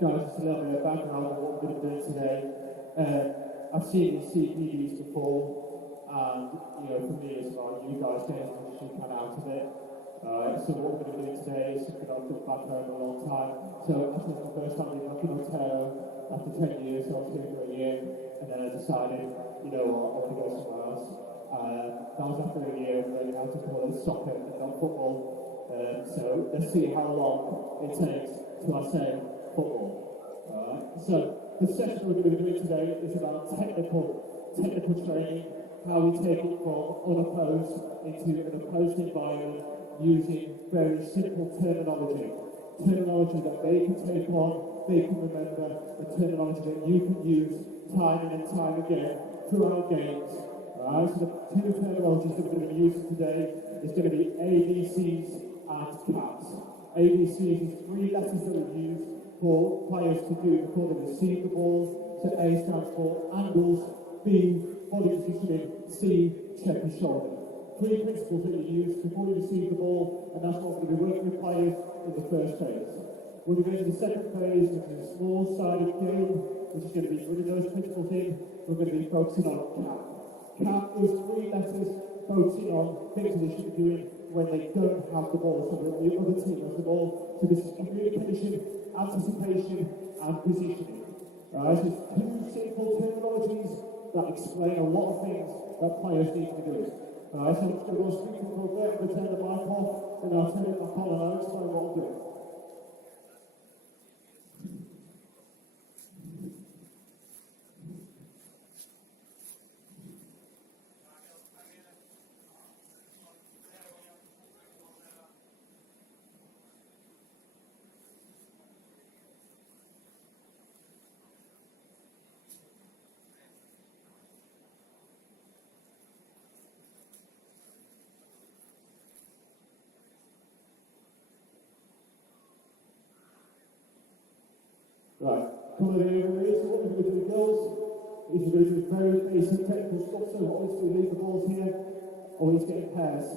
guys, just a little bit of background on what we're going to be doing today. I've seen these CPDs before, and for me as well, you guys get as much as you can out of it. So what we're going to be doing today is something I've done back home a long time. So actually it's my first time being back in Ontario after 10 years, so I was here for a year, and then I decided, I want to go somewhere else. That was after a year of learning how to call it soccer and not football. So let's see how long it takes till I say football. So the session we're going to be doing today is about technical training, how we take it from unopposed into an opposed environment using very simple terminology that they can take on, they can remember, the terminology that you can use time and time again throughout games. So the two terminologies that we're going to be using today is going to be ABCs and CAPs. ABCs is 3 letters that we use for players to do before they receive the ball. So A stands for angles, B, body positioning, C, check your shoulder. 3 principles that you use before you receive the ball, and that's what we're going to be working with players in the first phase. When we go to the second phase, which is a small-sided game, which is going to be bringing those principles in, we're going to be focusing on CAP. CAP is 3 letters focusing on things that they should be doing when they don't have the ball, so when the other team has the ball. So this is communication, anticipation, and positioning. So it's 2 simple terminologies that explain a lot of things that players need to be doing. So I'm just going to go speak for a bit, and turn the mic off, and I'll turn it back on and I'll explain what I'm doing. Right, coming in over here, so what we're going to do, girls, is we're going to do very basic technical stuff, so obviously leave the balls here, always get in pairs.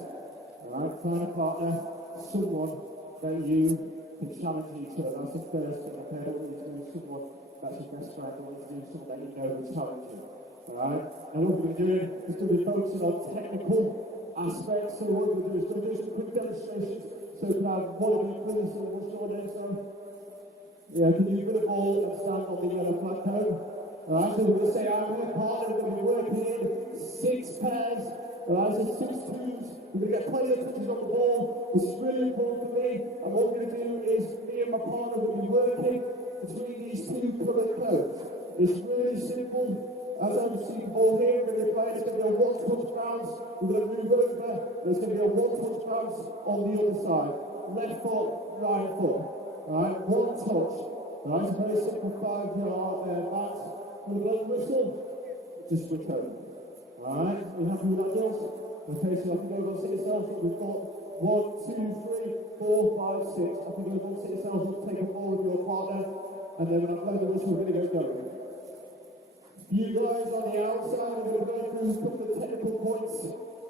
Alright, find a partner, someone that you can challenge each other. That's the first thing. Okay, I don't want you to do someone that's your best friend, I want you to do someone that you know will challenge you. Alright, and what we're going to be doing is going to be focusing on technical aspects, so what we're going to do is some quick demonstrations, so we can have one of you please, what's your name, so? Yeah, can you put a ball and stand on the yellow flag cone? Alright, so we're going to say I'm going to partner, we're going to be working in 6 pairs. Alright, so 6 twos. We're going to get plenty of touches on the ball. This is really important for me. And what we're going to do is me and my partner will be working between these 2 coloured codes. It's really simple. As I see the ball here, we're going to play. It's going to be a 1-touch bounce. We're going to move over. There's going to be a 1-touch bounce on the other side. Left foot, right foot. Alright, 1 touch. Alright, it's a very simple 5-yard bounce. With a little whistle, just switch over. Alright, you happy with that, girls? Okay, so I think everyone sit yourselves up. We've got 1, 2, 3, 4, 5, 6. I think everyone sit yourselves up, take a ball with your partner, and then when I blow the whistle, we're going to go going. You guys on the outside, we're going to go through a couple of technical points.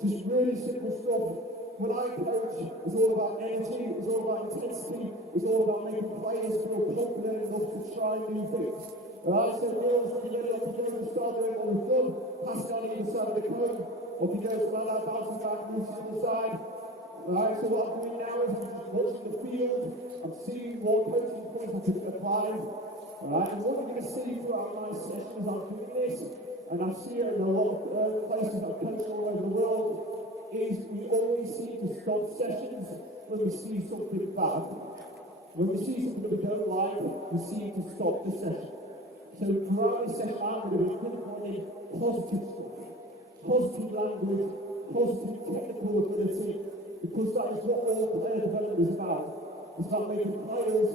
Just really simple stuff. When I coach, it's all about energy, it's all about intensity, it's all about making players feel confident enough to try new things. Alright, so girls, when you get it up together and start doing what we've done, pass it on either side of the cone, or if you go around that bouncing back, move to the side. Alright, so what I'm doing now is I'm just watching the field, I'm seeing what coaching points I can apply. Alright, and what we're going to see throughout my sessions, I'm doing this, and I see it in a lot of places I've coached all over the world, is we always seem to stop sessions when we see something bad. When we see something that we don't like, we seem to stop the session. So throughout this session, I'm going to be pinpointing positive stuff, positive language, positive technical ability, because that is what all player development is about. It's about making players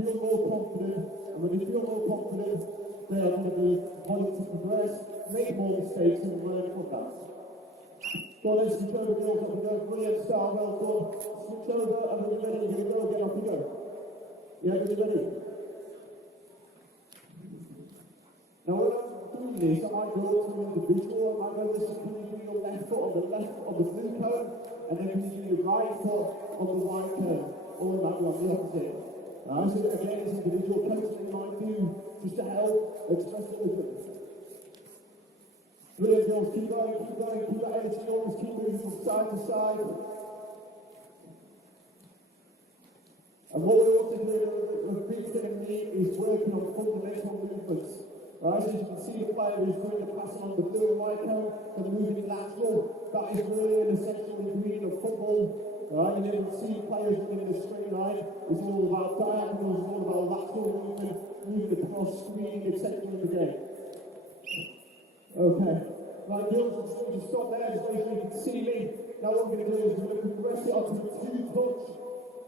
feel more confident, and when they feel more confident, they are going to be wanting to progress, make more mistakes, and learn from that. So let's switch over, girls, off we go. Brilliant start, well done. Switch over, and when you're ready, you're going to go again, off you go. Yeah, are you ready? Now, when I'm doing this, I might go to an individual, I might go, listen, can you do your left foot on the left of the blue cone, and then can you do your right foot on the white cone, or it might be on the opposite. Right, so again, it's individual coaching you might do just to help express the movement. Brilliant, girls, keep going, keep that energy, always keep moving from side to side. And what we're also doing with Dixon and me is working on fundamental movements. Right, so as you can see the player who's doing the passing on the blue and white cone, and moving lateral, that is really an essential ingredient of football. Right, you never see players running in a straight line. It's all about diagonals, it's all about lateral movement, moving across, screening, etc. in the game. Okay. Right, girls, I'm just going to stop there, just so you can see me. Now what we're going to do is we're going to progress it onto a two-touch.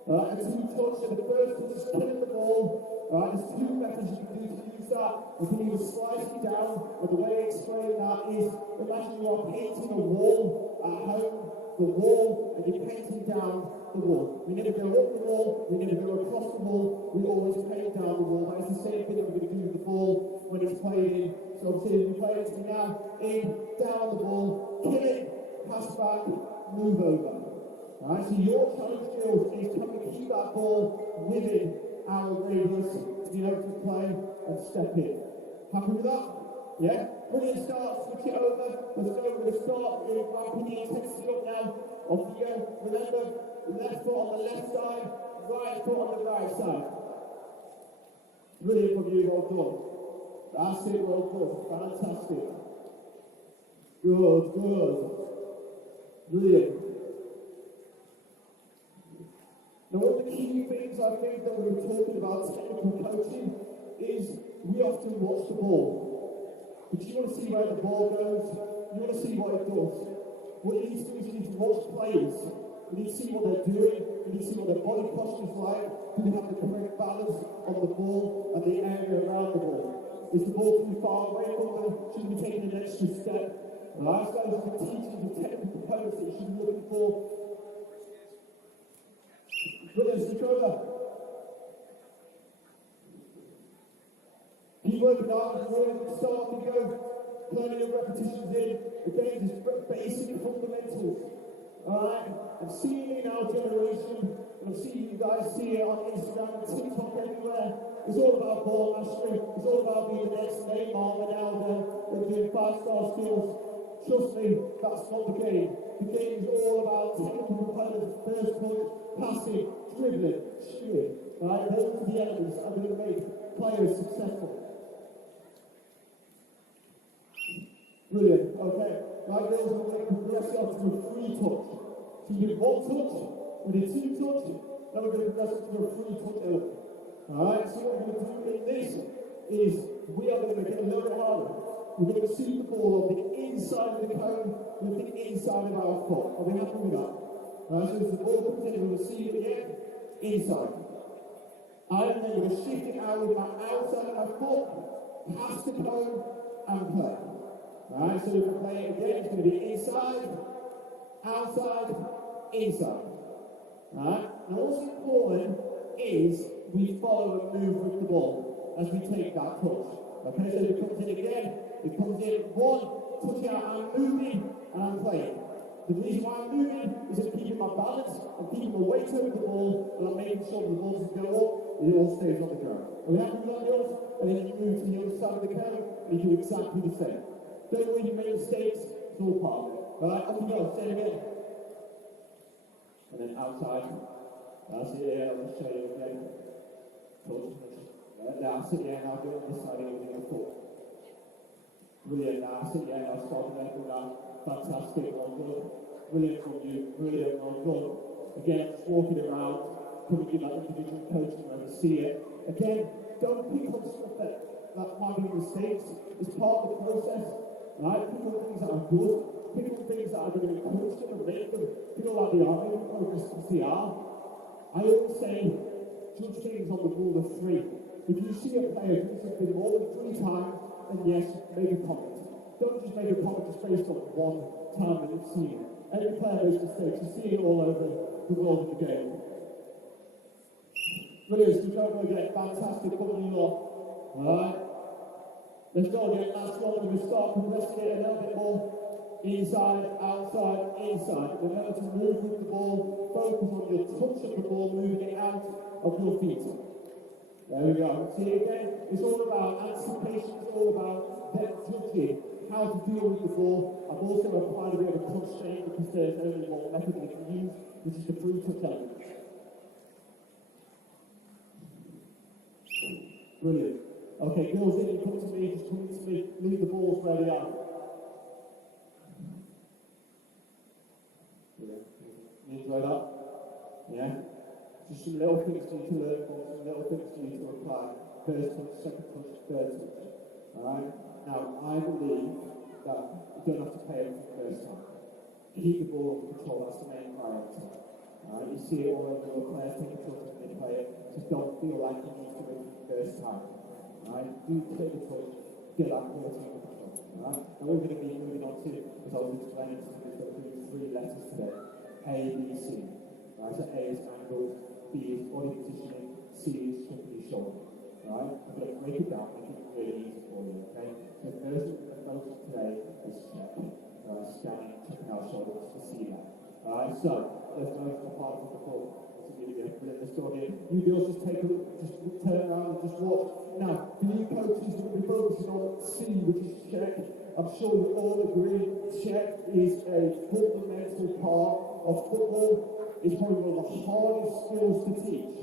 A two-touch, so the first touch is killing the ball. There's two methods you can do to use that. You can either slice it down, and the way I explain that is, imagine you are painting a wall at home, the wall, and you're painting down the wall. We never go up the wall, we never go across the wall, we always paint down the wall. That is the same thing that we're going to do with the ball when it's played in. So obviously, if we play it now, in, down the ball, kill it, pass back, move over. Right, so your challenge skills is can we keep that ball within our radius to be able to play and step in. Happy with that? Yeah? Brilliant start, switch it over. Let's go, we're going to start with ramping the intensity up now. Off you go. Remember, left foot on the left side, right foot on the right side. Brilliant from you, well done. That's it, well done. Fantastic. Good. Brilliant. Now, one of the key things I think that we were talking about technical coaching is we often watch the ball. But you want to see where the ball goes, you want to see what it does. What you need to do is you need to watch players. You need to see what they're doing, you need to see what their body posture is like, do they have the correct balance on the ball and the area around the ball. Is the ball too far away from them? Should we be taking an extra step? Right, so those are the teachings and technical components that you should be looking for. Brilliant, switch over. Keep working hard, start to go, plenty of repetitions in. Again, just basic fundamentals. Alright, I'm seeing it in our generation, and I'm seeing you guys see it on Instagram and TikTok everywhere. It's all about ball mastery, it's all about being the next Neymar, Ronaldo, and doing 5-star skills. Trust me, that's not the game. The game is all about technical components, first touch, passing, dribbling, shooting. Right, those are the elements that are going to make players successful. Brilliant, okay. Right, girls, we're going to progress it up to a free touch. So you did one touch, we did two touch, then we're going to progress up to a free touch element. Alright, so what we're going to do in this is we are going to make it a little bit harder. We're going to shoot the ball on the inside of the cone with the inside of our foot. Are we happy with that? Alright, so as the ball comes in, we're going to see it again, inside. Alright, and then we're going to shift it out with my outside of my foot, pass the cone, and play. Alright, so we're going to play it again, it's going to be inside, outside, inside. Alright, now what's important is we follow and move with the ball as we take that touch. Okay, so it comes in again, it comes in one, touch out, I'm moving, and I'm playing. The reason why I'm moving is I'm keeping my balance, I'm keeping my weight over the ball, and I'm making sure the ball doesn't go up, and it all stays on the ground. Are we happy with that, girls? And then you move to the other side of the cone, and you do exactly the same. Don't worry, you make mistakes, it's all part of it. Alright, up you go, say it again. And then outside. That's it, yeah, I'll show you again. That's it, yeah, now do it on this side, everything I thought. Brilliant, that's it, yeah, I'll start there with that. Fantastic, well done. Brilliant from you, brilliant, well done. Again, just walking around, can we give that individual coaching when we see it. Again, don't pick on stuff that might be mistakes. It's part of the process. Right? Pick on things that are good. Pick on things that are going to encourage them and make them feel like they are making progress because they are. I always say, judge things on the rule of 3. If you see a player do something more than 3 times, then yes, make a comment. Don't just make a comment just based on one time that you've seen it. Every player makes mistakes. You see it all over the world of the game. Brilliant, so don't go again. Fantastic, put you off. Alright. Let's go again. Last one. We're going to start progressing it a little bit more. Inside, outside, inside. Remember to move with the ball. Focus on your touch of the ball, moving it out of your feet. There we go. See again, it's all about anticipation, it's all about them judging how to deal with the ball. I've also applied a bit of a constraint because there's only one method they can use, which is the free touch element. Brilliant. Okay, girls in, you come to me, just come to me, leave the balls where they are. You enjoy that? Yeah? Just some little things you need to learn from, some little things you need to apply. First touch, second touch, third touch. Alright? Now, I believe that you don't have to pay it for the first time. Keep the ball under control, that's the main priority. Alright? You see it all over the players taking touches when they play it. Just don't feel like you need to win for the first time. Alright? Do take the touch, get that quality under control. Alright? Now we're going to be moving on to, as I was explaining to you, we're doing 3 letters today. A, B, C. Right, so A is angled, B is body positioning, C is company shoulder. Right? I'm going to break it down, make it really easy for you, okay? So first focus today is check. Scanning, checking our shoulders to see that. Alright, so let's go to the part of the ball. Let's go in. You girls just take a look, just turn around and just watch. Now, for you coaches, you're going to be focusing on C, which is check. I'm sure you all agree, check is a fundamental part of football. It's probably one of the hardest skills to teach.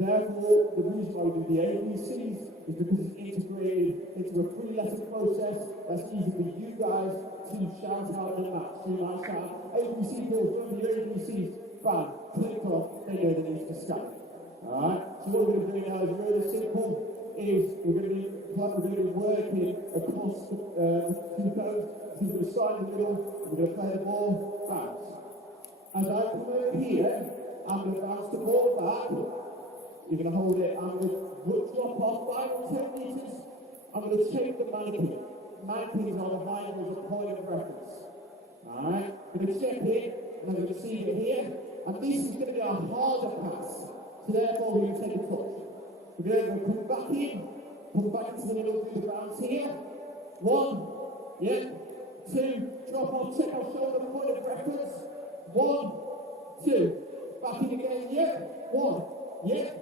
Therefore, the reason why we do the ABCs is because it's integrated into a 3-letter process that's easy for you guys to shout out in the match. So you might shout, ABC girls, remember your ABCs, bam, click off, they know the need to scan. Alright? So what we're going to do now is really simple, is we're going to be working across the 2 cones. So we're going to start in the middle, we're going to play the ball, bounce. As I come over here, I'm going to bounce the ball back. You're going to hold it. I'm going to drop off 5 or 10 meters. I'm going to change the mannequin. Mannequins are the line as a point of reference. Alright? I'm going to check it, and I'm going to see it here. And this is going to be a harder pass. So therefore, we're going to take a touch. We're going to come back in, come back into the middle, do the bounce here. 1, yeah. 2, drop off, check our shoulder, point of reference. 1, 2, back in again, yeah. 1, yeah.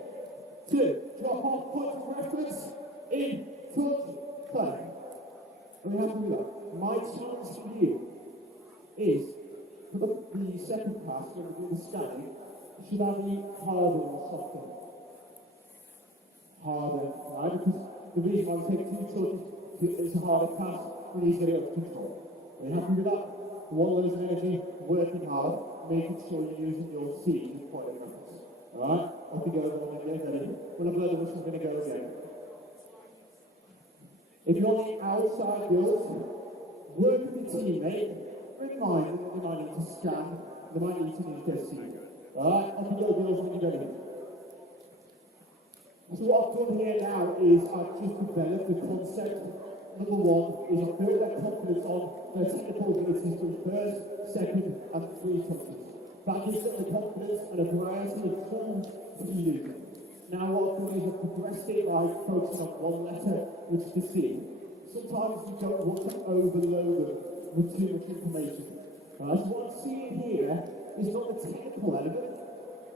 2, drop off, point of reference, in, touch, play. We have to do that. My challenge for you is, for the second pass, when we do the scanning, should I be harder or softer? Harder, right? Because the reason why we take 2 touches, it's a harder pass, we need to get it under control. Are you happy with that? One lose energy, working hard, making sure you're using your C as point of reference. Alright? Off you go, ready. When I blow the whistle, I'm going to go again. If you're on the outside, girls, work with your teammate, remind them that they might need to scan, they might need to use their C. Alright? Off you go, girls, when you're ready. So what I've done here now is I've just developed the concept. Number 1 is I've built that confidence on their technical abilities through first, second, and 3 touches. That gives them the confidence and a variety of tools to be using. Now what I've done is I've progressed it by focusing on 1 letter, which is the C. Sometimes you don't want to overload them with too much information. So what I'm seeing here is not the technical element.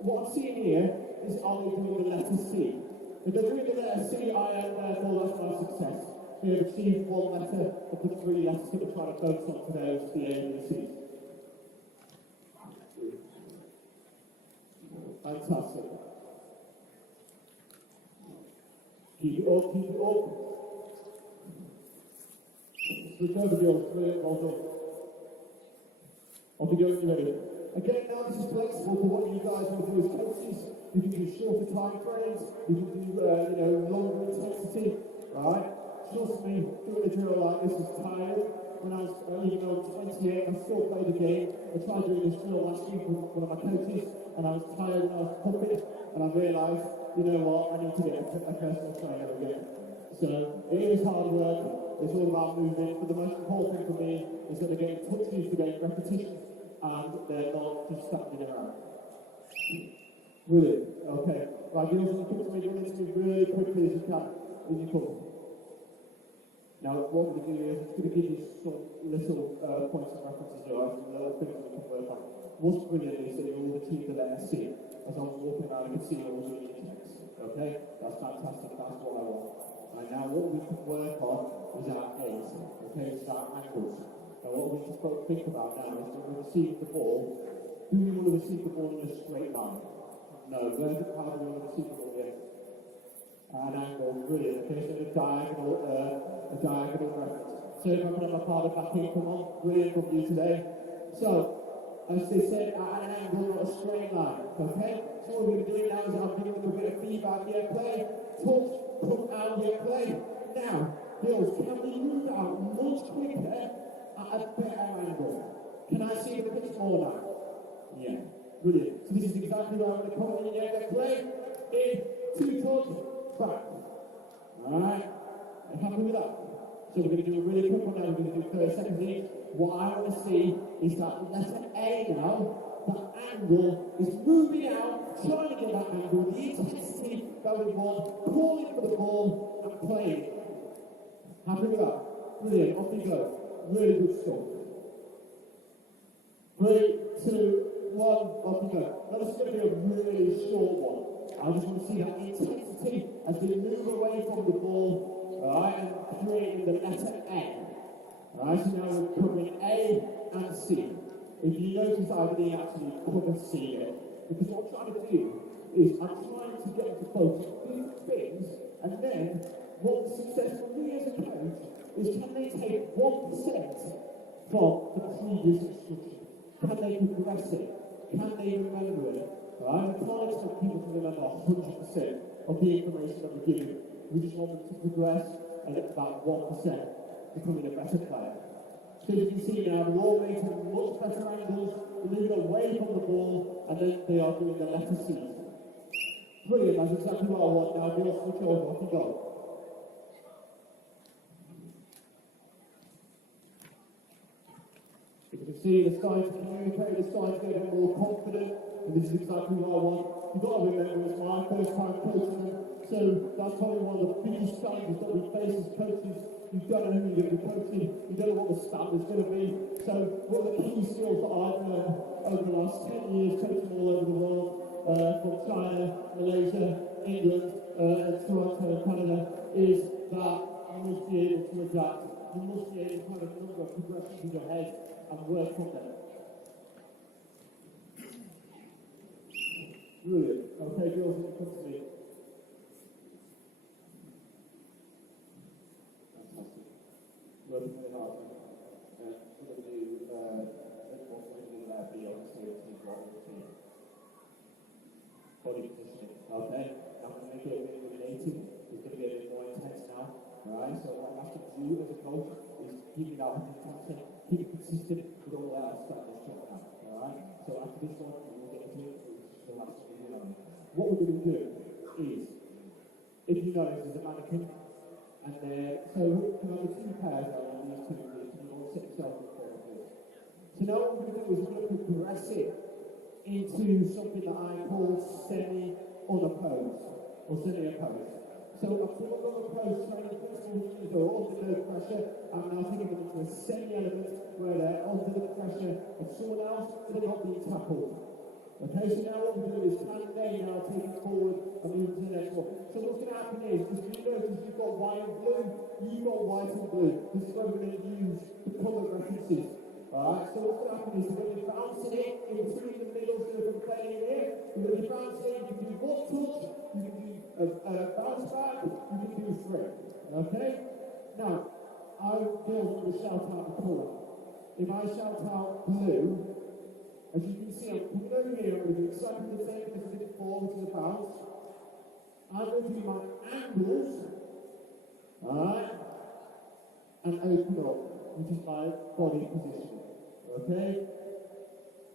What I'm seeing here is are they doing the letter C? If they're doing the letter C, I am therefore that's my success. We have achieved 1 letter of the 3 letters that we're trying to focus on today, which is the A and the C. Fantastic. Keep it up, keep it up. Switch over, girls. Brilliant, well done. Off you go when you're ready. Again, now this is flexible for what you guys want to do as coaches. You can do shorter time frames, you can do longer intensity, right? Trust me, doing a drill like this is tired. When I was, even though I was 28, I still played the game. I tried doing this drill last week with one of my coaches, and I was tired and I was pumping, and I realised, you know what, I need to get a personal trainer again. So, it is hard work, it's all about moving, but the most important thing for me is that they're getting touches, they're getting repetitions, and they're not just standing around. Brilliant, okay. Right, you also come to me, run into me really quickly as you can, when you come. Now, what we're going to do is, it's going to give you some little points of reference as well, some little things that we can work on. What's brilliant is that you all achieved the letter C. As I was walking around, I could see all the checks. Okay, that's fantastic, that's what I want. And now what we can work on is our A's, okay, it's our angles. Now what we need to think about now is when we receive the ball, do we want to receive the ball in a straight line? No, how do we want to receive the ball here? An angle, brilliant, okay, so a diagonal reference. So if I'm going to have my partner back in, come on, brilliant from you today. So, as they said, at an angle, not a straight line, okay? So what we're doing now is I'm giving them a bit of feedback here, play, touch, come out here, play. Now, girls, can we move out much quicker at a better angle? Can I see the pitch more now? Yeah, brilliant. So this is exactly where I'm going to come in here, get play, in, two touch, back. Alright, are you happy with that? So we're going to do a really quick one now, we're going to do 30 seconds each. What I want to see is that letter A now, that angle is moving out, trying to get that angle, the intensity that we want, calling for the ball and playing. Happy with that? Brilliant, off we go. Really good stuff. 3, 2, 1, off we go. Now this is going to be a really short one. I just want to see that intensity as we move away from the ball, right, and creating the letter A. Alright, so now we're covering A and C. If you notice, I didn't actually cover C yet, because what I'm trying to do is I'm trying to get them to focus on different things, and then what success for me as a coach is can they take 1% from the previous instruction? Can they progress it? Can they remember it? Right? We can't expect people to remember 100% of the information that we're giving. We just want them to progress and get about 1%. Becoming a better player. So you can see now, we're all making much better angles, we're moving away from the ball, and then they are doing the letter C. Brilliant, that's exactly what I want now. We'll switch over, off you go. You can see they're starting to communicate, they're starting to get a bit more confident, and this is exactly what I want. You've got to remember, it's my first time coaching them, so that's probably one of the biggest challenges that we face as coaches. You don't know who you're going to be coaching, you don't know what the standard's going to be. So one of the key skills that I've learned over the last 10 years, coaching all over the world, from China, Malaysia, England, and Toronto, Canada, is that you must be able to adapt. You must be able to have a number of progressions in your head and work from them. Brilliant. Okay, girls, come to me. Working really hard. We're going to do what's going to do that be obviously a team body positioning. Okay? Now I'm going to make it a bit eliminating. It's going to be a bit more intense now. Alright? So what I'm asking you as a coach is keep it up, keep it consistent with all that stuff that's shot now. Alright? So after this one, we'll get into it. What we're going to do is, if you notice, there's a mannequin. And so we have the two pairs out on these two groups, and you want to set yourself in front of this. So now what we're going to do is we're going to progress it into something that I call semi-unopposed, or semi-opposed. So I'm putting on the opposed training principles, which are all under no pressure. I'm now taking them into a semi-element where they're under the pressure of someone else, so they're not being tackled. Okay, so now what we're doing is hand day now, taking it forward and moving to the next one. So what's going to happen is, because you notice you've got white and blue, you've got white and blue. This is where we're going to use the colour references. Alright, so what's going to happen is we're going to be bouncing it in between the middle, so we're playing it here. We're going to be bouncing it, you can do one touch, you can do a bounce back, you can do three. Okay? Now, I will shout out the colour. If I shout out blue, as you can see, I'm coming over here, I'm going to do exactly the same as I did before, which is a bounce. I'm going to do my angles, alright, and open up, which is my body position, okay?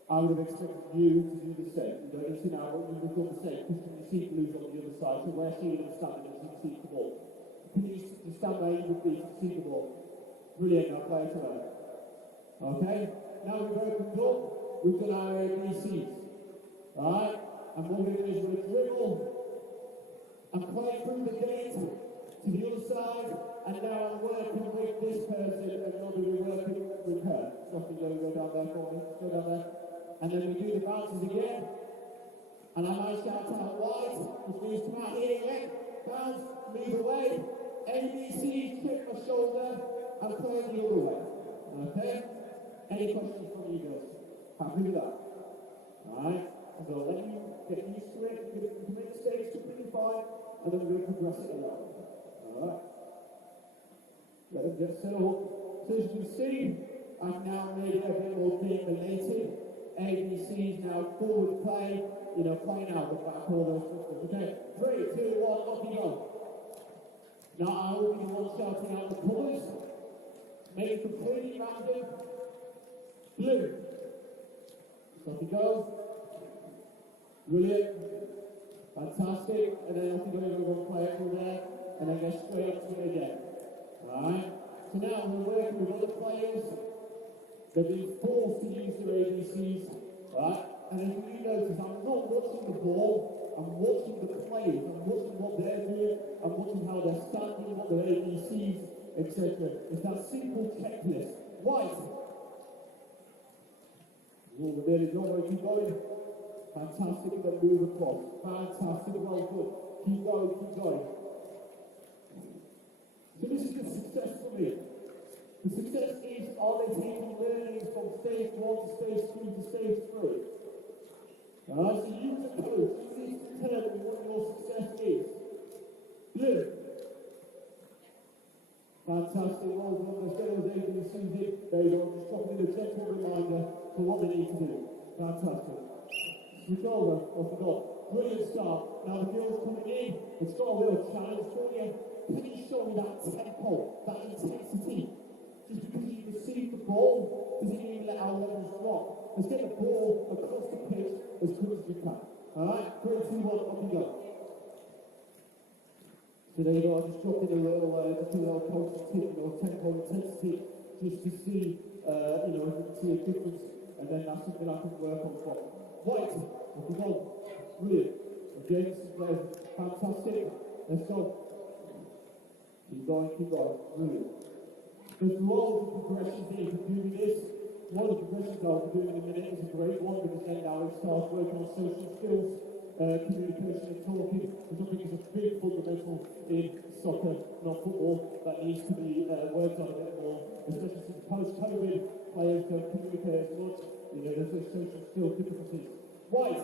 I would have expected you to do the same. You don't need to now, you would have done the same, because you see blues on the other side, so where she is standing, you can see the ball. Can you stand where you would be to see the ball? Brilliant, now play it away. Okay? Now we've opened up. We've done our ABCs, right? And what we're going to do is we're going to dribble and play through the gate to the other side, and now I'm working with this person, and you'll be working with her. Sophie, go down there for me, go down there. And then we do the bounces again, And I might shout out wide, which means come out here again, bounce, move away, ABC, kick my shoulder, and play the other way. Okay? Any questions from you guys? Happy with that? Alright? So let you get used to it, you can make mistakes, completely fine, and then we're going to progress it along. Alright? Let them get set up. So as you can see, I've now made it a bit more game related. ABC is now forward play, playing out the back all those systems. Okay, 3, 2, 1, off you go. Now I will be the one shouting out the colours. Make it completely random. Blue. So off you go. Brilliant. Fantastic. And then off you go, everyone play it through there. And then go straight up to it again. Alright? So now we're working with other players. They're being forced to use their ABCs, right? And if you notice, I'm not watching the ball, I'm watching the players, I'm watching what they're doing, I'm watching how they're standing, what their ABCs, etc. It's that simple checklist. White. Move a bit, don't worry, keep going. Fantastic, and then move across. Fantastic, well good. Keep going, keep going. So this is the success for me. The success is, are they taking learnings from stage 1 to stage 2 to stage 3? Alright, so you as a coach, you need to determine what your success is. Blue. Fantastic, well done, let's get those ABCs in. There you go, just dropping in a gentle reminder for what they need to do. Fantastic. Switch over, off the goal. Brilliant start. Now the girl's coming in, it's got a little challenge for you. Can you show me that tempo, that intensity? Just because you receive the ball, doesn't mean let our levels drop. Let's get the ball across the pitch as quick as we can. Alright? 3, 2, 1, up we go. So there you go, I just dropped in a little coaching tip, tempo intensity, just to see, if we can see a difference, and then that's something I can work on from. White, up we go. Brilliant. Okay, this is fantastic. Let's go. Keep going, brilliant. There's loads of progressions here for doing this. One of the progressions I'll be doing in a minute is a great one because then now it starts working on social skills, communication and talking, which I think is a big fundamental in soccer, not football, that needs to be worked on a bit more, especially since post-COVID, players don't communicate as much, there's those social skill difficulties. White.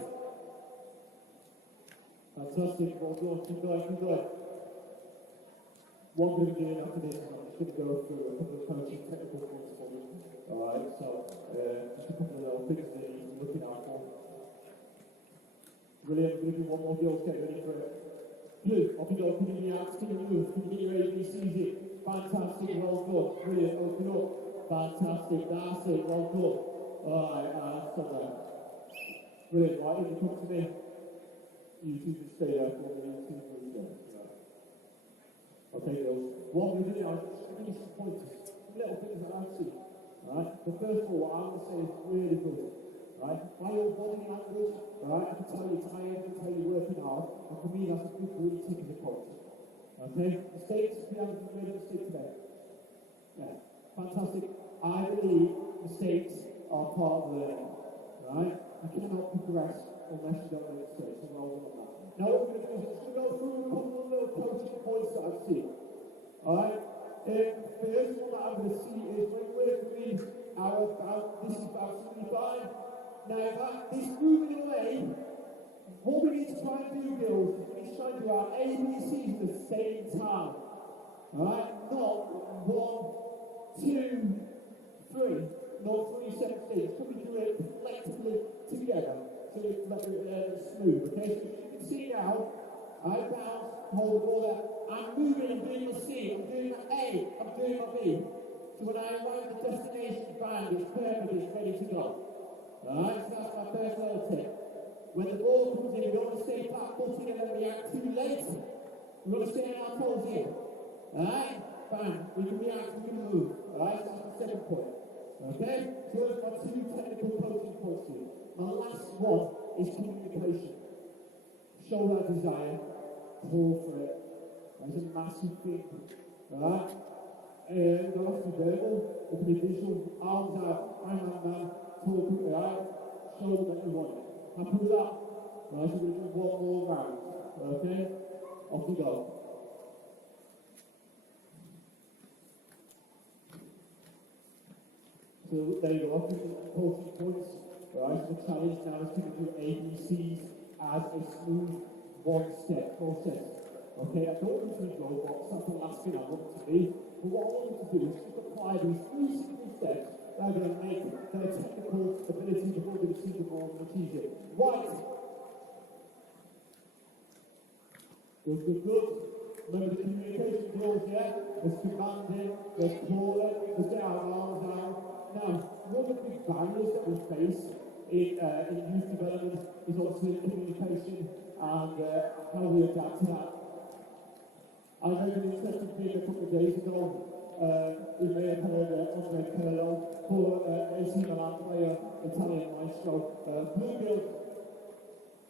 Fantastic, well done, keep going. One bit again after this, I'm just going to go through a couple of coaching technical points for you. Alright, so just a couple of little things that you're looking out for. Brilliant, we're going to do one more deal, get ready for it. Blue, off you go, can you get out, can you move, can you get your ABCs in? Fantastic, well done. Brilliant, open up. Fantastic, that's it, well done. Alright, stop there. Brilliant, right, when you come to me, you two just stay there for me, you two move there. Okay, girls. What we're doing now is just giving you some pointers, some little things that I've seen. Right? The first of all, what I would say is really good. Right? By your body language, right? I can tell you're tired, I can tell you're working hard, and for me, that's a good really ticking the point. Okay? Mistakes, we haven't made a mistake today. Yeah. Fantastic. I believe mistakes are part of learning. Right? You cannot progress unless you don't make mistakes, and well done on that. Now what we're going to do is we're going to go through a couple of little coaching points that I've seen. Alright? The first one that I'm going to see is when we're doing this is about 75. Now this moving away, what we need to try and do, girls, is we need to try and do our ABCs at the same time. Alright? Not 1, 2, 3. Not 3 separate stages. Can we do it collectively together? So it's smooth, okay? So you can see now, I bounce, hold the ball there. I'm moving, I'm doing my C, I'm doing my A, I'm doing my B. So when I arrive at the destination, bang, it's perfect, it's ready to go. Alright, so that's my first little tip. When the ball comes in, we don't want to stay flat-footed and then react too late. We want to stay on our toes in. Alright, bang, we can react, we can move. Alright, so that's the second point. Okay, so those are my 2 technical coaching points here. My last one is communication. Show that desire, call for it. That's a massive thing. Alright? It doesn't have to be verbal, it can be visual, arms out, I'm that man, talk, alright? Show them that you want it. Happy with that? Right, so we're going to do one more round. Okay? Off we go. So there you go, 14 points. Right, so the challenge now is to do ABCs as a smooth one-step process. Okay, I don't want you to go box, that's the last thing I want to do. But what I want you to do is just apply these 3 simple steps that are going to make their technical ability to hold and receive the ball much easier. White. Good, good, good. Remember the communication drills, yeah? There's commanding, there's calling, there's get our arms out. Now, one of the big barriers that we face in youth development is obviously communication and how we adapt to that. I remember an interesting thing a couple of days ago. We may have heard Andre Pirlo, former AC Milan player, Italian maestro, Bluegill.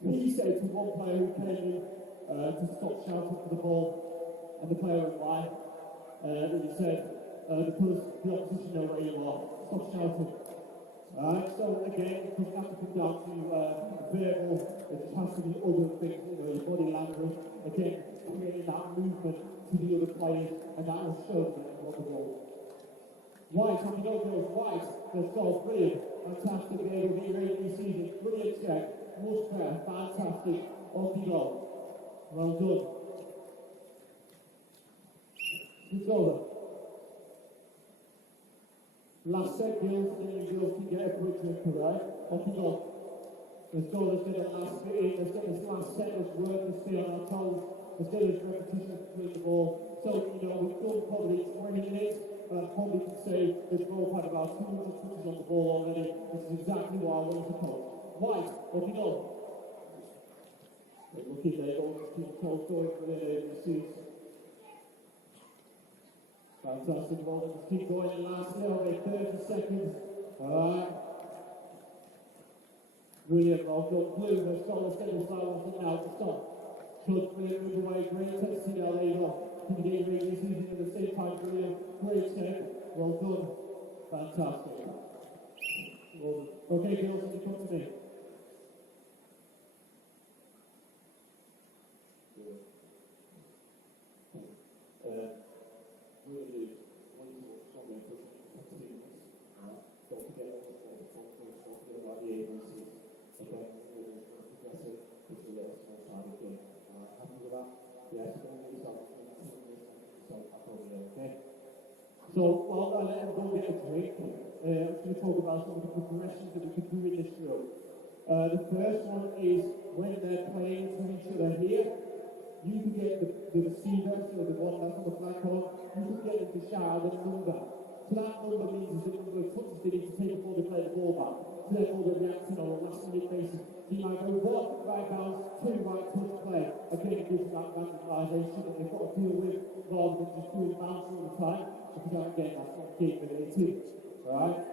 He said to one player who came in to stop shouting for the ball, and the player went, why? And he said, because the opposition know where you are. Stop shouting. So again, it doesn't have to come down to verbal, it just has to be other things, your body language, again, creating that movement to the other players, and that will show them that you want the ball. White, on the go goes White, let's go, brilliant, fantastic, there will be your ABCs, brilliant check, much better, fantastic, off you go. Well done. It's over. Last set, girls, and you girls can get a quick drink, right? Off you go. Let's go, let's get that last bit in, let's get this last set, let's work, let's stay on our toes, let's get this repetition between the ball. So, we've done probably 20 minutes, and I probably can say we've both had about 200 touches on the ball already. This is exactly what I want to coach. White, off you go. Look in there, go, just keep the toes going for the ABCs. Fantastic moment, just keep going in the last okay, 30 seconds. Alright. Brilliant, well done. Blue, let's go, let's get this last one now, stop. Should clear, move away, great testing now, there you go. Can you get your ABCs in at the same time, brilliant. Great check, well done. Fantastic. Well done. Okay, girls, you come to me. Really wonderful comment for continuous. Don't forget about the agencies. Okay, progressive is the less more time again. Happy with that? Yes, don't get yourself okay? So, while I let them go get a drink, I'm going to talk about some of the progressions that we could do in this drill. The first one is when they're playing to each other here. You can get the receiver, so the one that's on the flag call, you can get them to shout a number. So that number means the number of touches they need to take before they play the ball back. So therefore they're reacting on a last minute basis. So you might go 1 right bounce, 2 right touch play. Again, it gives them that randomization that they've got to deal with rather than just doing bounce all the time. Because again, that's not game related. Alright?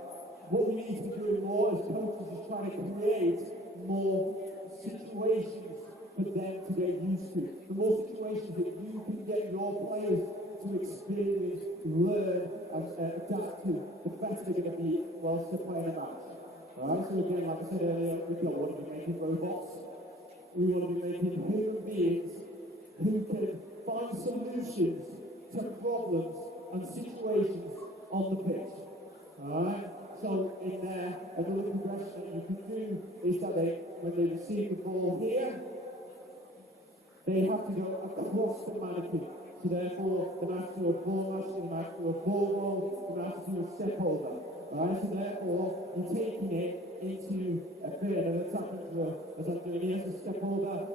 What we need to be doing more as coaches is trying to create more situations for them to get used to. The more situations that you can get your players to experience, learn, and adapt to, the better they're going to be whilst they're playing a match. Alright, so again, like I said earlier, we don't want to be making robots. We want to be making human beings who can find solutions to problems and situations on the pitch. Alright? So in there, another progression that you can do is that when they receive the ball here, they have to go across the mannequin. So therefore, they have to do a ball rush, they have to do a ball roll, they have to do a step over. Alright, so therefore, you're taking it into a bit of a tap into as I'm doing here, so step over,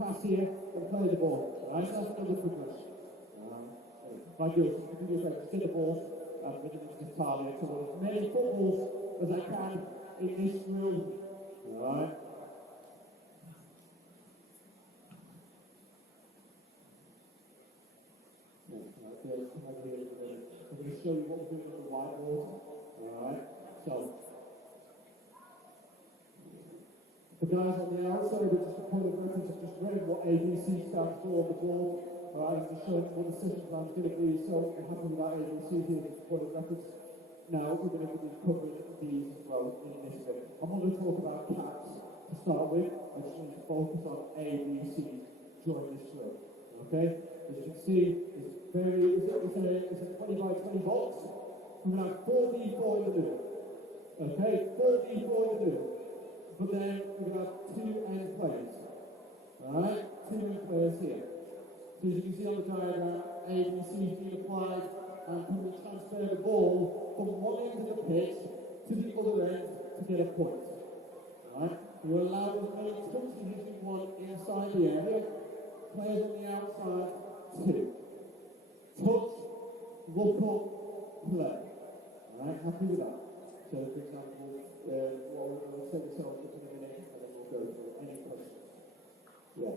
pass here, and play the ball. Alright, so that's another progression. My girls, you can do this, just get the ball, and get it into the target, so as many footballs as I can in this room. Alright. I'm going to show you what we're doing on the whiteboard. Alright, so the guys on the outside are just a point of reference, have just read what ABC stands for on the board. Alright, just showing what the session plan's going to be, so we're happy with that ABC here, just a point of reference. Now, we're going to be covering these as well in this bit. I'm not going to talk about caps, to start with, I just want you to focus on A, B, C during this drill. Okay? As you can see, it's a 20 by 20 box. We're going to have 4D4 in the middle. Okay? 4D4 in the middle. But then we're going to have two end players. Alright? Two end players here. So as you can see on the diagram, A, B, C is being applied, and can we transfer the ball from one end of the pitch to the other end to get a point. Alright? You allow as many touches as you want inside the area. Players on the outside, 2. Touch, look up, play. Alright, happy with that? So, for example, we'll set this up in a minute and then we'll go through any questions. Yeah.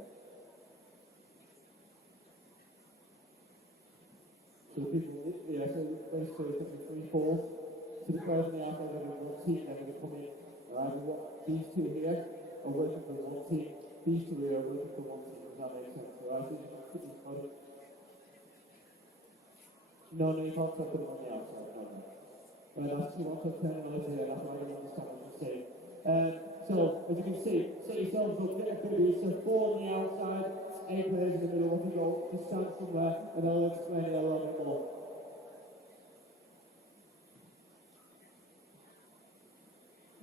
So people, yeah, so basically it's going to be 3-4. So the players on the outside are going to be one team, they're going to come in. Alright, we want these two here are working for one team, these two here are working for one team. Does that make sense? Alright, so you can put this on it. No, you can't put them on the outside. No. That's too much of terminology there, that's why I don't understand what you're saying. So, as you can see, set yourselves up, get a good so 4 on the outside, 8 players in the middle, off you go, just stand somewhere, and I'll explain it a little bit more.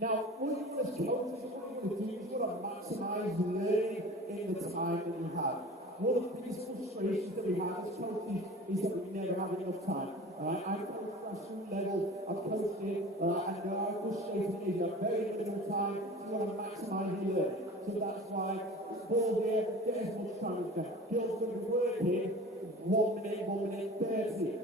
Now, what you want as coaches, what you want to do is you want to maximise learning in the time that you have. One of the biggest frustrations that we have as coaches is that we never have enough time. I've coached grassroots level, I've coached it, and our frustration is you have very little time, so you want to maximise your learning. So that's why ball here, get as much time as you can. Girls going to be working 1 minute 30.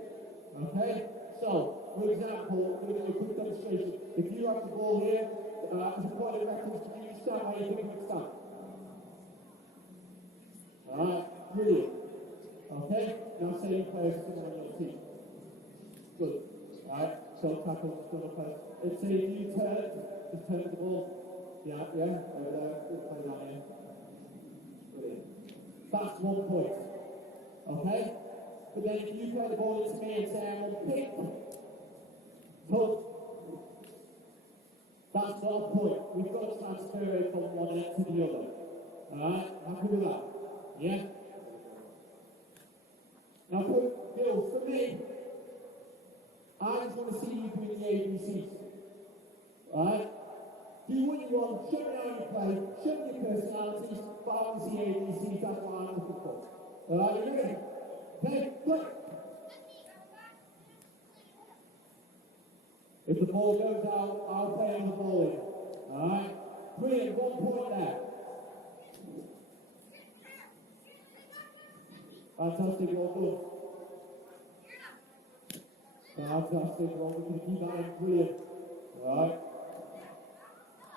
Okay? So, for example, I'm going to give you a quick demonstration. If you have the ball here, as a point of reference, can you stand where you think you stand? Alright, brilliant. Okay, now say you play someone on your team. Good. Alright, so tackle, still play. Let's say you just turn the ball. Yeah, over there, just play down here. Brilliant. That's 1 point. Okay? But then if you play the ball into me and say I'm on pick, touch, that's not a point. We've got to transfer it from one end to the other. Alright, happy with that? Yeah? Now, Bill, for me, I just want to see you doing the ABCs. Alright? Do what you want, show me how you play, show me your personalities, but I want to see ABCs, that's what I'm looking for. Alright, you ready? Okay, play! If the ball goes out, I'll play on the ball in. Alright? Brilliant, 1 point there. Fantastic, well done. Fantastic, well we can keep that in, brilliant. Alright.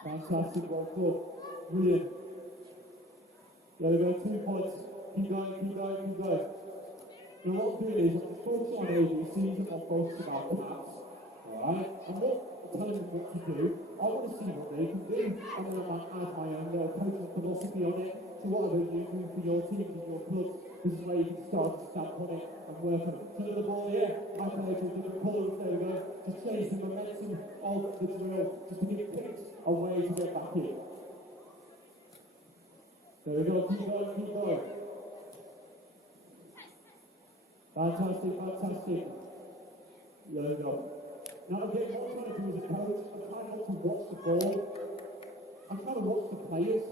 Fantastic, well done. Brilliant. There we go, 2 points. Keep going. Now what I'm doing is, I'm focusing on ABCs and I'm focusing about caps. Alright? And what I'm telling them what to do, I want to see what they can do. And then I might add my own coaching philosophy on it. So whatever you do for your team and your club, this is where you can start to stamp on it and work on it. Turn the ball here, my players will give a pull, there we go. Just change the momentum of the drill, just to give kicks a way to get back in. There we go, keep going. Fantastic. There we go. Now again, what I'm trying to do as a coach, I'm trying not to watch the ball. I'm trying to watch the players.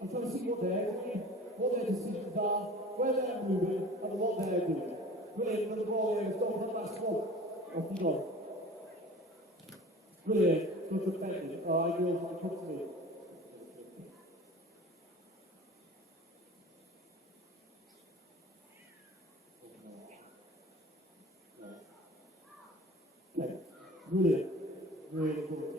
I'm trying to see what they're doing, what their decisions are, where they're moving, and what they're doing. Brilliant, the ball in, stop on that spot. Off you go. Brilliant, good defending. Alright, girls, come to me. Okay, brilliant. Really good.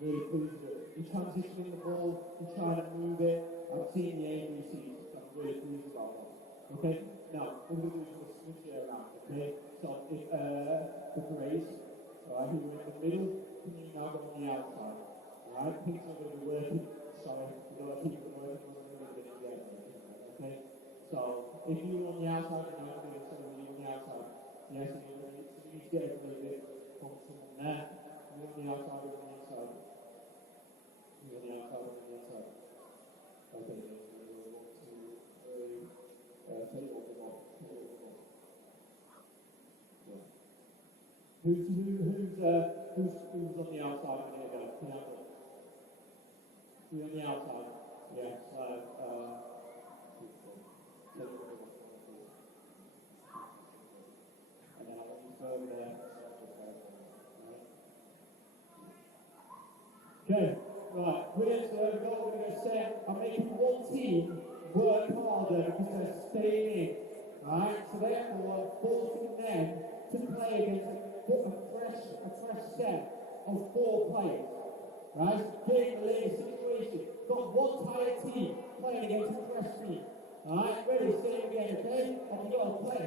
Really pleased with it. You're transitioning the ball, you're trying to move it. I've seen the ABCs, I'm really pleased about that. Okay, now, what we're going to do is switch it around, okay? So, if the Grace, alright, who were in the middle, can you now go on the outside? Alright, things are going to be working. Sorry, you know, I keep it working on a little bit again. Okay, so, if you were on the outside, you're now doing something on the outside. Yes, so you need to get a little bit from someone there. You're on the outside, you're on the inside. You're on the outside, you're on the inside. Who's on the outside? There you go. Who's on the outside? Yeah. And then I want you to go over there. Okay. Right. Brilliant. So there we go. We're going to set. I'm making one team work harder because they're staying in. Right. So therefore, forcing them to play against a fresh set of 4 players. Right? Getting the latest situation. Got one tired team playing against a fresh team. Alright, ready, same again, okay? And we gotta play.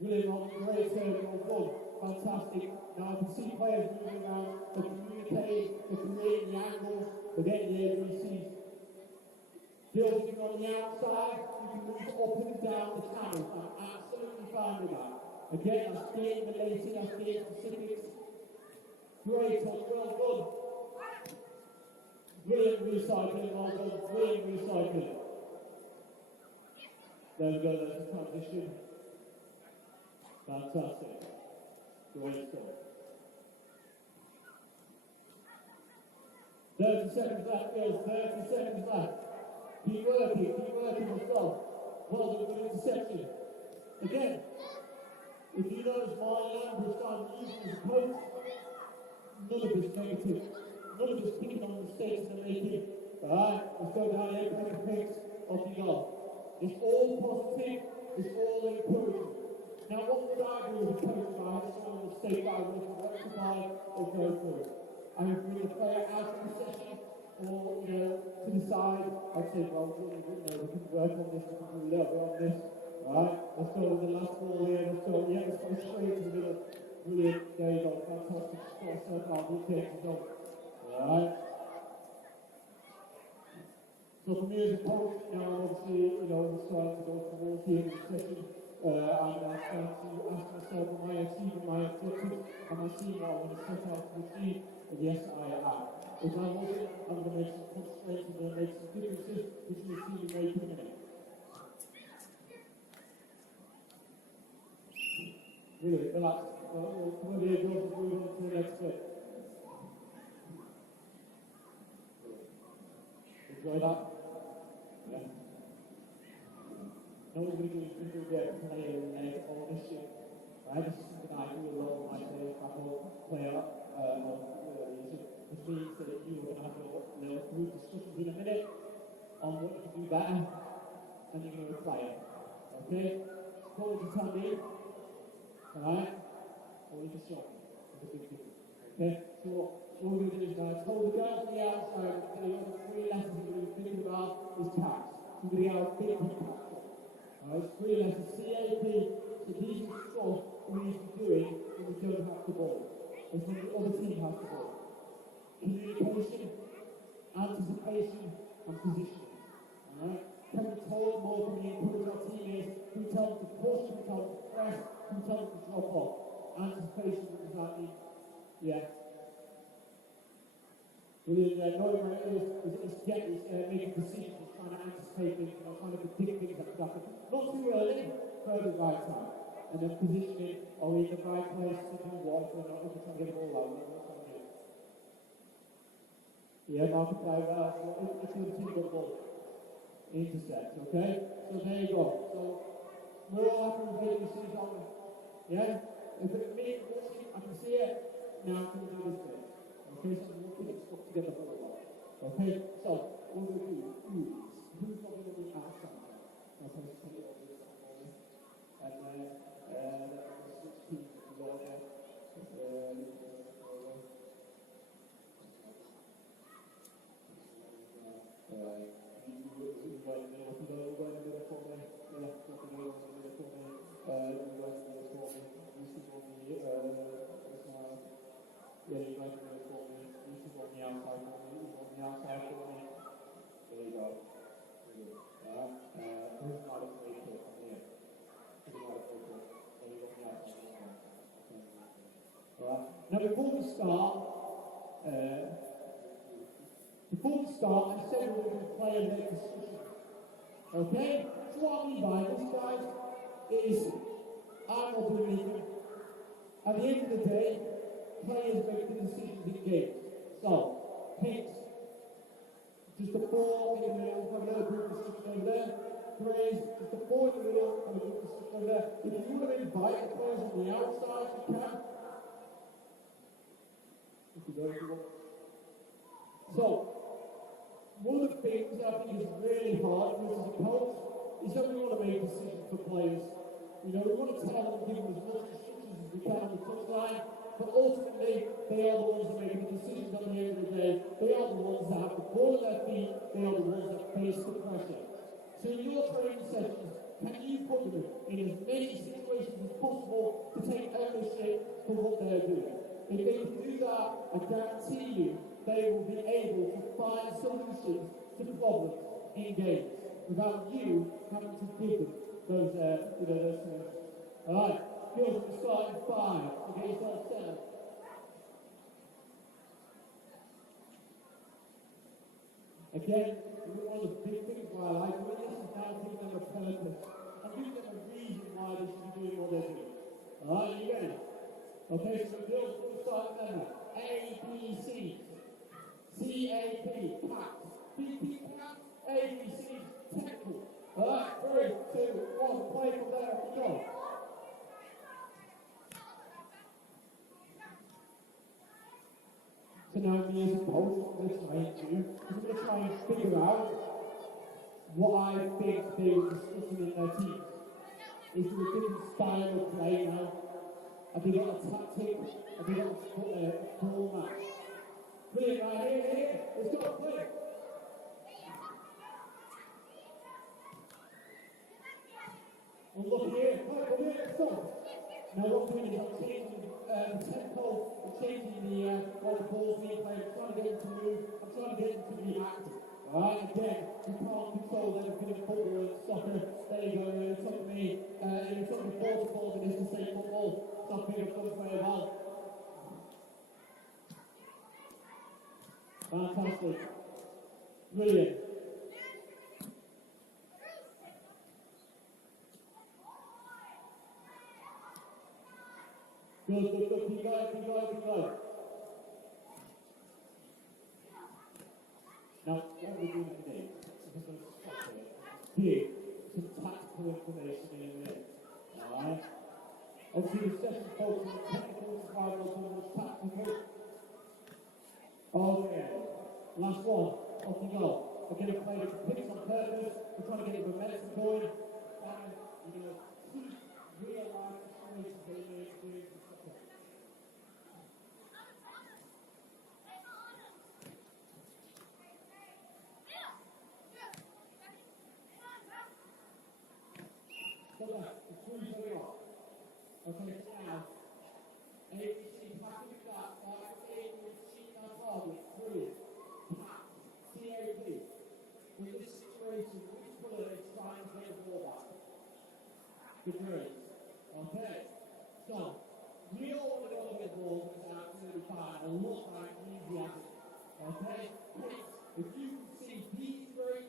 Really great serving on one. Fantastic. Now I can see players moving around, they're communicating, they're creating the angles, they're getting the ABCs. Building on the outside, you can move up and down the channel. I'm absolutely fine with that. Again, that's getting the lazy, that's getting specifics. Great, well done. Brilliant recycling, well done. Brilliant recycling. There we go, there's a transition. Fantastic. Great stuff. 30 seconds left, Phil. 30 seconds left. Keep working yourself. Well done, good interception. Again, if you notice my language I'm using as a coach, none of it's negative. None of it's picking on the mistakes they're making. Alright, let's go down here, take a picks, off you go. It's all positive, it's all encouraging. Now what would I do as a coach if I had some mistake that I wanted to rectify or go through? I would bring the player out of the session or, to the side. I'd say, well, we can work on this, we can do a little bit on this. Alright, let's go with the last ball here, let's go straight to the middle. Brilliant, there you go, fantastic, got a circle out, we'll take it on. Alright. So for me as a coach, now obviously, I'm starting to go towards the end of the session. And I'm starting to ask myself, am I achieving my objectives? Am I seeing what I want to set out to achieve? And yes, I am. If I wasn't, I'm going to make some constraints and going to make some differences, which you'll see me make in a minute. Really, relax. Come over here, George, move on to the next bit. Enjoy that? Yeah. Now what we're going to do is we're going to get player and ownership. Right? This is something I do a lot of my players, my whole player which means that you are going to have a little group discussions in a minute on what you can do better, and you're going to play it. Okay? What would you tell me? Alright? Or you can show me. It's a big difference. Okay? So what we're going to do is now hold the guys on the outside and tell you the 3 lessons we're going to be thinking about is tax. So we're going to get our big tax. Alright, 3 lessons. CAP. So these are stuff we need to be doing when we don't have the ball. It's when the other team has the ball. Communication, anticipation, and positioning. Alright? Can we talk more? Can we encourage our teammates? Who tell them to push? Who tell them to press? Who tell them to drop off? Anticipation, what does that mean? Yeah. Brilliant. Knowing where it is making decisions, it's trying to anticipate things, trying to predict things that could happen. Not too early, but at the right time. And then positioning, are we in the right place to do what? We're not trying to get the ball out. Yeah, market play well. It's going to team the ball. Intersect, okay? So there you go. So we're all happy with vacancies on the, yeah? If it means I can see it, now can we do this bit? Okay, so we'll put it stuck together for a while. Okay, so what we're going to do is, who's not going to be outside? I'll put it over this one. And then, the 16th of the order. Now before we start, I said we were going to play a little discussion. Okay? So what I mean by this, guys, is I'm not doing anything. At the end of the day, players make the decisions in games. So, hits. Just a ball in the middle, have another group decision over there. Threes, just a ball in the middle, have a group decision over there. If you want to invite the players on the outside, you can. If you don't, you want. So, one of the things I think is really hard for us as a coach is that we want to make decisions for players. You know, we want to tell them, give them as much instructions as we can on the touchline, but ultimately, they are the ones that make the decisions at the end of the day. They are the ones that have the ball at their feet. They are the ones that face the pressure. So in your training sessions, can you put them in as many situations as possible to take ownership for what they're doing? If they can do that, I guarantee you, they will be able to find solutions to problems in games without you having to give them those solutions. All right, skills at the start in 5 against our 7. Again, one of the big things why I like doing this is now giving them a purpose and giving them a reason why they should be doing what they're doing. All right, you ready? Okay, so the girls will start with A, B, C. C, A, P, pass. B, P, pass. A, B, C, tackle. All right, 3, 2, 1, play from there, off you go. So now me as a coach, what I'm going to try and figure out what I think they were discussing in their team. Is there a different style of play now? Have they got a tactic? Have they got a format? Brilliant, right here, let's go, play. Well, look here, come here, let's go. Now what I'm doing is I'm changing the tempo, I'm changing what the ball's being played, I'm trying to get them to move, I'm trying to get them to be active. Alright, again, you can't control everything in football and soccer. There you go, it took me 40 minutes to say football, so I think I've done very well. Fantastic. Brilliant. Good, keep going. Now, what we're doing today is we're going to stop it, give some tactical information in a minute. Alright? Obviously, the session focused on technical survival, so much tactical. Okay. Last one. Off you go. We're going to play the picks on purpose. We're trying to get the momentum going. And we're going to keep real-life situations that we may experience in soccer. So that, the three going off. Okay, so now, ABC, package that, ABC, now target, 3, pass, CAP. In this situation, which player is trying to get the ball back? The Greens. Okay, so, we all want to go to the ball, which is absolutely fine, and look like enthusiasm. Okay, if you can see these three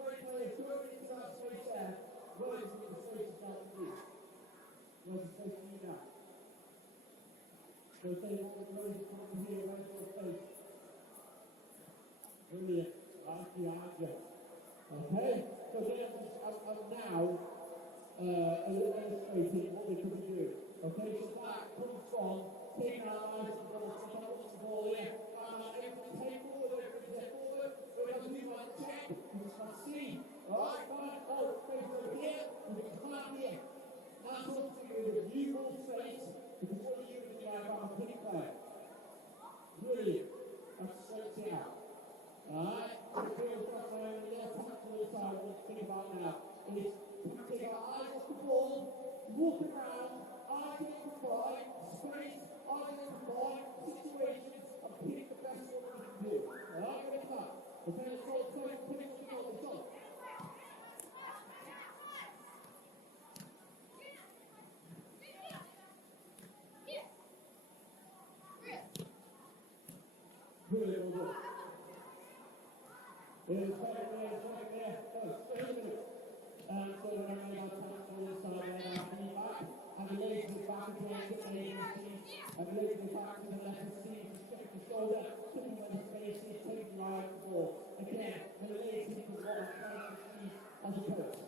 great players going into that space there, where is the space about to be? Where's the space to be now? So say what is it coming here, where's your space? Brilliant. Okay, so then I'm now illustrating what they could be doing. Okay, so that comes from taking out the ball here. Take forward, we're going to do my check, you can see. Alright, fine, space over here, and we come out here. That's also with a usable space, because what you're doing is I'm a pity player. Brilliant. That's straight out. Alright, feel front there, and the left tackle side, what to think about now is take our eyes off the ball, walk around, eyes on the ball, space, eyes on the ball, situations, and pick the best one we can do. Alright, get it back. Okay, let's go, let's go. Brilliant, well done. There's right there. Oh, wait a minute. so when I made my transfer inside there, now knee back, and the legs to the back again, get the leg to the seat, and the leg to the back to the left and seat, stretch the shoulder, looking where the space is, take the eye off the ball. Again, when the legs hit the wall, try to seat as a coach.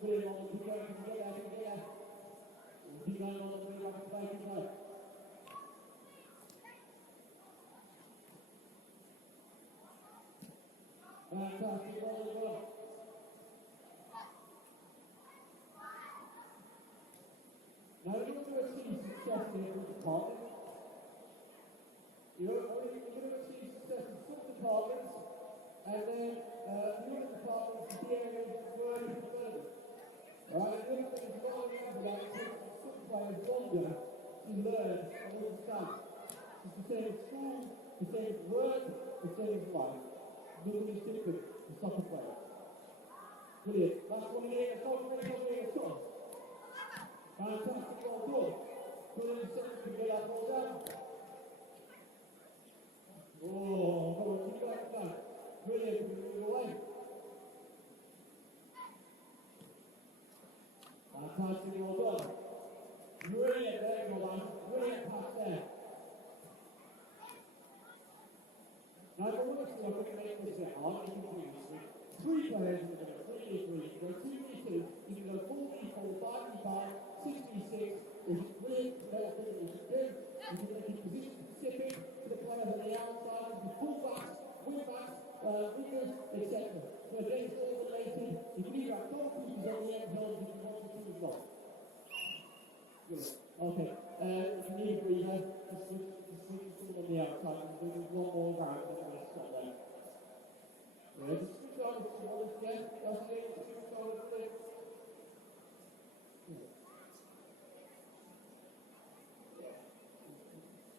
Brilliant on, keep going, can you get there, can you get there? Keep going on the way back to back, keep going. Fantastic, well done. Now, you're going to achieve success in every department. You're going to achieve success in some departments, and then the other departments, the areas of learning and development. Alright, you're not going to go around that, it takes some players longer to learn and understand. It's the same as school, the same as work, the same as life. Nothing is different for soccer players. Brilliant. Last one here, let's go for it, let's go. Fantastic, well done. Brilliant, second, can get that ball down. Oh, keep going down. Brilliant, can move it away. Fantastic, well done. Brilliant, there you go, lads. Brilliant pass there. Now, if I want to look at make this set hard, you can do this. 3 players in the middle, 3v3, you can go 2v2, you can go 4v4, 5v5, 6v6, which is brilliant, develop it, which is good. You can make it position specific to the players on the outside, the full-backs, wing-backs, wingers, etc. So again, it's all related. You can either have goalkeepers on the end zones if you want to as well. Good. Okay, if you need a breather, just switch on the outside, and there's one more round, and then we'll stop there. Yeah, just switch on the shoulders again, that's it, switch on the flip.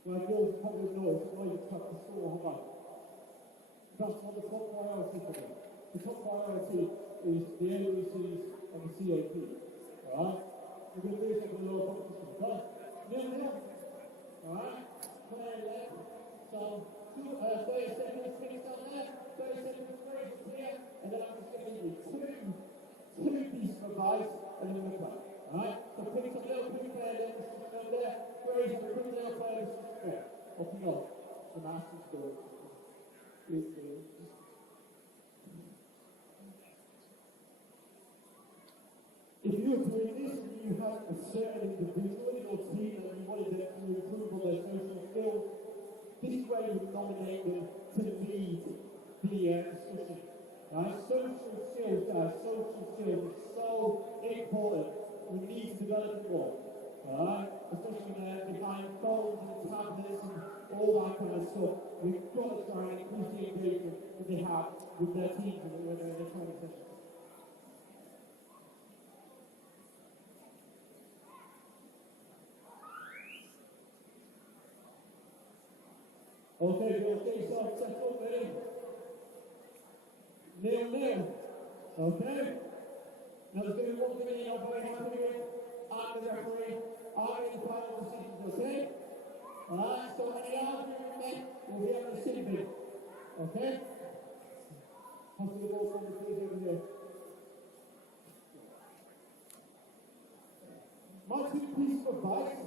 Well, girls probably know it's always tough to score a high. That's not the top priority for them. The top priority is the NBCs and the CAP. Alright? We're going to do something a little competition. But, nil. Alright? Player left. So, 30 seconds, finish down there. 30 seconds, break here. And then I'm just going to give you two pieces of advice, and then we'll play. Alright? So, pick up a little quick player left, just down there. Where is the quick little player there? Up you go. The master's goal. If you agree with this and you have a certain individual in your team that you wanted them to improve on their social skills, this is where you would nominate them to lead the discussion. Right? Social skills, guys, social skills are so important. We need to develop it more. Alright? Especially behind phones and tablets and all that kind of stuff. We've got to try and increase the engagement that they have with their teams when they're in their training sessions. Okay, we'll get yourself set up, ready? Nil. Okay? Now there's going to be one thing you're very happy with. I'm the referee. I'm in the final decisions, okay? Alright, so any argument we'll be able to sit in. Okay? Pass the ball from the please over here. My 2 pieces of advice.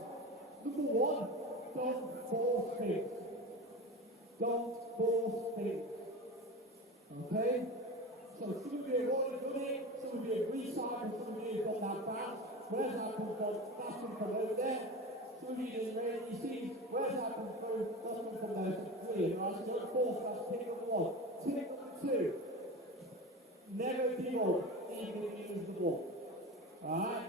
Number 1, don't force things. Don't force things. Okay? So should be a roll and goodie, should be a recycle, should be from that bounce. Where's happened from passing from over there? Should be the rain you see. Where's happened from passing from there? Clear, right? So don't force, that's tip number 1. Tip number 2. Never give up, even if you lose the ball. Alright?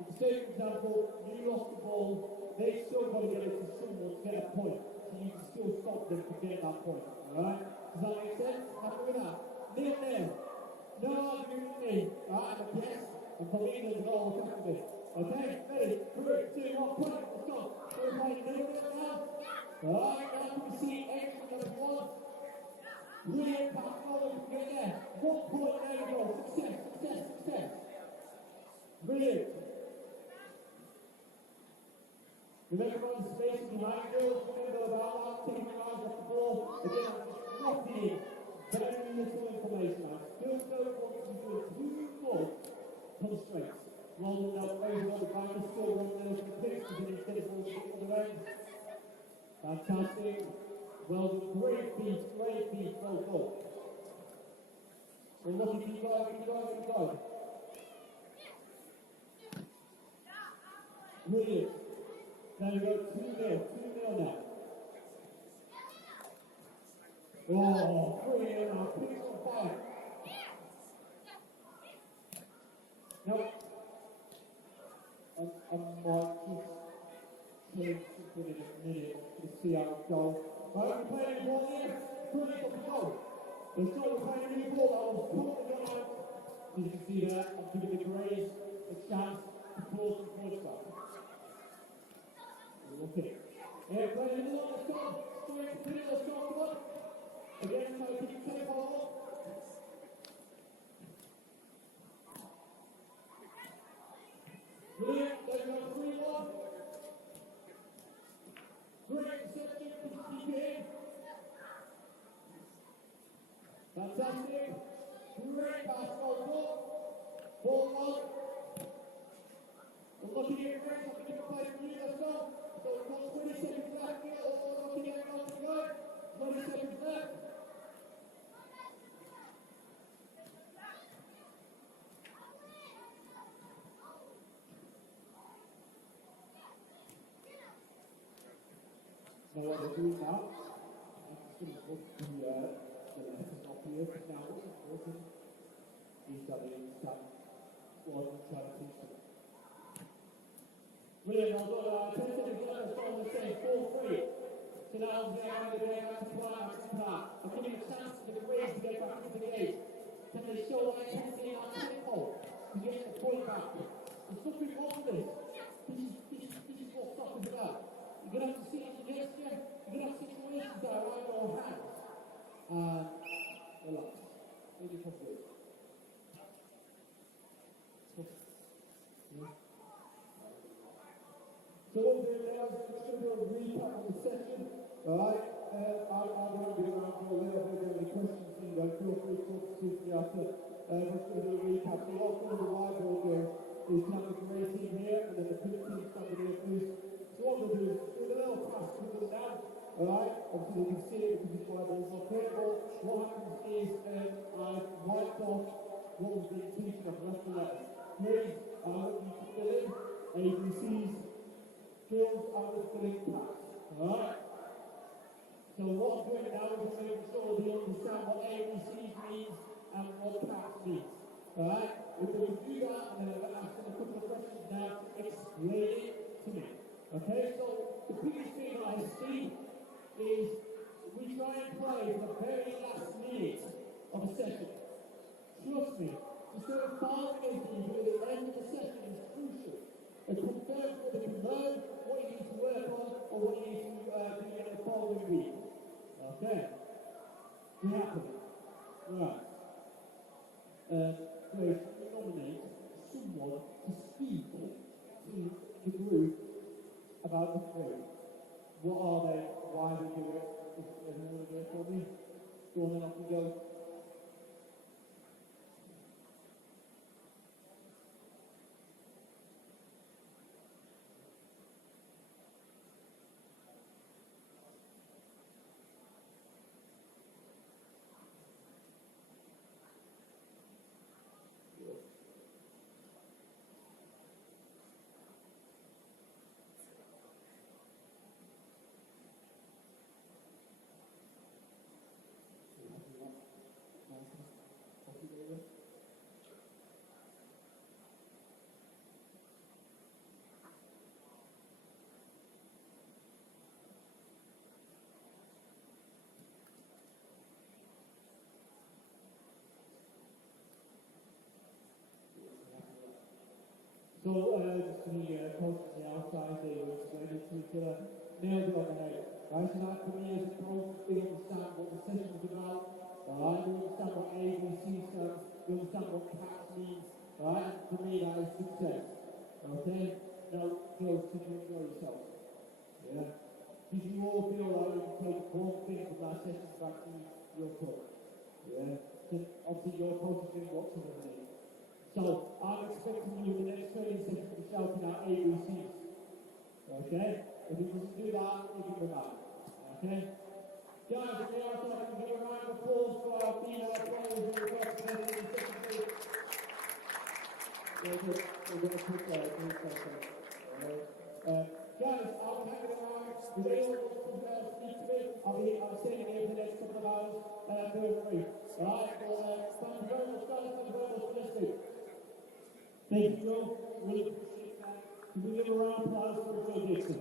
In the same example, you lost the ball, they've still got to get it to someone to get a point. So you can still stop them from getting that point. Alright? Does that make sense? Happy with that? Nil. No argument with me. Alright, I'm a guess. And from England as well, we'll come to this. Okay? Ready? 3, 2, 1, point. Let's go. We're playing nil now. Alright, now can we see everything that is won? Brilliant pass, all we can get there. 1 point, there we go. Success. Brilliant. Remember on the space behind you, we're going to go about that, taking your eyes off the ball. Again, I'm just not being very little information. I still don't want to do it too much come straight. Roll now over the back, still run now to the pitch, and then instead of all stick on the end. Fantastic. Well done, great feet, well done. Well, look, keep going. Brilliant. Now you go 2-0 now. Oh, brilliant now, put it on fire. No. I might just change something in a minute to see how it goes. Right, we're playing a ball here. Brilliant, off we go. Let's go, we're playing a new ball. I was pulling the gun out. As you can see there, I'm giving the Greys a chance to close the first up. Okay. Yeah, playing a little, let's go. Straight to it, let's go, come on. Again, try to keep the tempo up. Brilliant, let's go 3-1. Great reception, keep it in. Fantastic. Great pass, ball on. We're looking at it, Grace, looking at the play for you, let's go. So we've got 20 seconds left here, all looking at it, not to go. 20 seconds left. Now what we're doing now, I'm just going to put the letters up here, because now what's important is that they understand what I'm trying to teach them. Brilliant, I've got 10 seconds left, let's go on the stage, 4-3. So now I'm going to go back to part. I'm giving a chance for the Greys to get back into the game. Can they show their intensity and tempo to get the point back? There's nothing wrong with this. This is what soccer's about. You're going to have to see it against you. You're going to have situations that are out of your hands. And relax. Maybe properly. So what we're doing now is we're just going to do a recap of the session. Alright? I won't be around for a little bit. If you have any questions, feel free to talk to me after. We're just going to do a recap. So what's going to the whiteboard here is to have the grey team here and then the pink team standing here first. So what we'll do is do a little pass to them down. Alright? Obviously you can see it because it's whiteboard. It's not great, but what happens is I've wiped off what we've been teaching of the rest of the letters. Please, I want you to fill in ABCs. Skills are the filling pass. Alright? So what I'm doing now is making sure they understand what ABCs means and what CAPS means. Alright? We're going to do that and then I'm going to ask them a couple of questions now to explain it to me. Okay? So the biggest thing I see is we try and play for the very last minute of a session. Trust me, instead of following anything you do at the end of the session is crucial. It confirms whether you know what you need to work on or what you need to do in the following week. Okay? We happen. Right. Grace, we nominate someone to speak to the group about the three. What are they? Why do we do it? Is anyone there for me? Go on then, off we go. So, just the coaches on the outside, they were explaining to each other, nailed it on the head. Right, so that for me as a coach, they understand what the session is about, right, they understand what ABC stands, they understand what CAPS means, right, and for me that is success. Okay? Now, girls, did you enjoy yourself? Yeah? Did you all feel like you can take one thing from that session back to your coach? Yeah? So, obviously your coach is doing what's underneath. So So I'm expecting you in the next 20 seconds to be shouting out ABCs. Okay? If he doesn't do that, you can go back. Okay? Guys, if they are so I can give a round of applause for our female players who are representing the second group. We're going to put that in guys, I'll be hanging around. If anyone wants to speak to me, I'll be staying here for the next couple of hours. Feel free. Alright? Thank you very much, guys. Thank you very much for listening. Thank you, Joe. Really appreciate that. Can we give a round of applause for Joe Dixon?